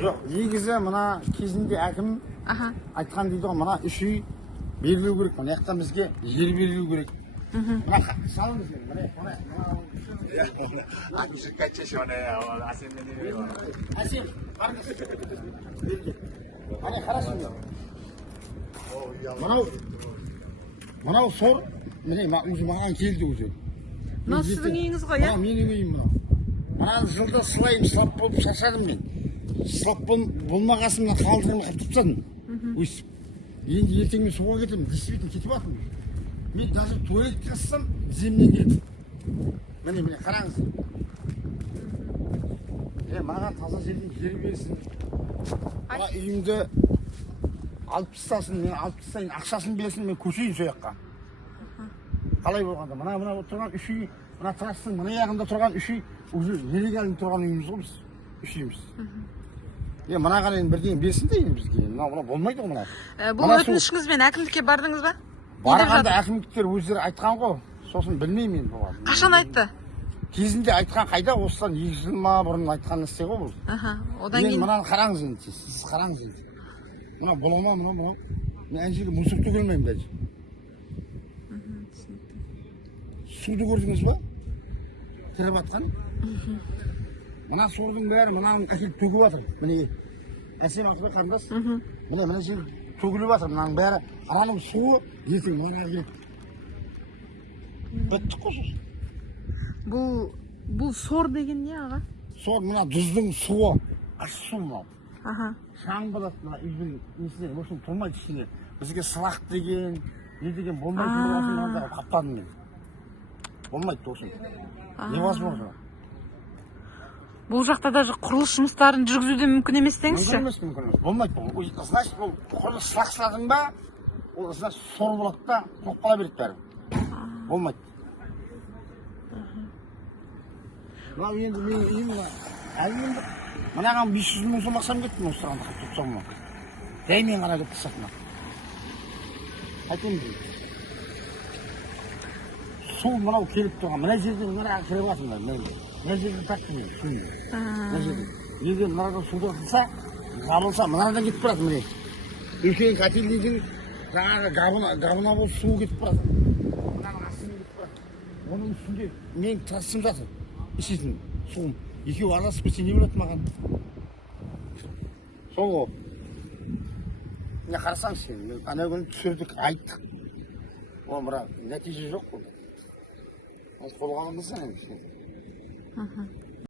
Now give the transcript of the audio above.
Жоқ, негізі мына кезінде әкім айтқан дейді ғой, мына 3 үй берілу керек. Мына жақтан бізге жер берілу керек. Мына салыңыз енді, мына. Әкімшілікке шешуіне әсеммен дереу. Әсем, қараңыз. Міне қарасын. Мынау сор, міне маған келді өзі. Мынау сіздің үйіңіз ғой, иә? Менің үйім мынау. Мынаны жылда сылайым, сылап болып шашадым мен. Сылап болмағасымнан қалдырым қып тұтсадым. Өйстіп. Енді ертең мен суға кетемін, действительно кетіп атым. Мен даже туалетке қассам, земнен кетіп. Міне, қараңыз. Маған таза жерден жер берсін. Мына үйімді алып тастасын, мен алып тастайын, ақшасын берсін, мен көшейін сол жаққа. Қалай болғанда, мына тұрған 3 үй, мына трассың мына жағында тұрған 3 үй, уже нелегально тұрған үйіміз ғой біз, 3 үйіміз. Мына ғана бірден берсін дейін бізге, мына болмайды ғой мына. Бұл өтінішіңізбен әкімдікке бардыңыз ба? Барғанда әкімдіктер өздері айтқан ғой, сосын білмеймін мен болған. Қашан айтты? Кезінде айтқан қайда, осыдан 2 жыл ма бұрын айтқан нәрсе ғой бұл. Одан кейін мынаны қараңыз енді, сіз қараңыз енді. Мына бола ма, мына. Мен ән жерге мұсық төгілмеймін даже. Суды көрдіңіз ба? Кіріп атқан. Мына судың бәрі мынаның әкеліп төгіп атыр. Міне, әсем атыр қарындас. Мына жер төгіліп атыр. Мынаның бәрі, ананың суы ертең мына келеді. Біттік қой сосын. Бұл сор деген не аға? Сор мына тұздың суы, ащы су мынау. Шаң болады мына үйдің несінен, осыны тұрмайды ішіне. Бізге сылақ деген, не деген болмайды тұрғасын қаптадым мен. Болмайды тосын. Невозможно. Бұл жақта даже құрылыс жұмыстарын жүргізуде мүмкін емес деңізші? Мүмкін емес. Болмайды. Значит, бұл құрылыс сылақсыладың ба, ол значит сор болады да, тоқ қала береді бәрі. Болмайды. Мынау енді менің үйім бар. Әлменді. Мынаған 500 мың сом ақшам кеттім осыған тұтсам ма. Дәймен ғана кетті сатына. Қайтемін дейді. Су мынау келіп тұрған. Мына жерден мына кіріп атыңдар. Мына жерден тартты мен суын. Мына жерден. Егер мынадан суды қылса, жабылса, мынадан кетіп барады міне. Үлкен котельнидің жаңағы габына болып суы кетіп барады. Мынаның астымен кетіп барады. Оның үстінде мен трассым жатыр. Ішетін суым. Екеуі араласып кетсе не болады маған? Сол ғой. Міне қарасаңыз сен, ана күні түсірдік, айттық. Ол бірақ нәтиже жоқ қой. Қолға алынбаса не?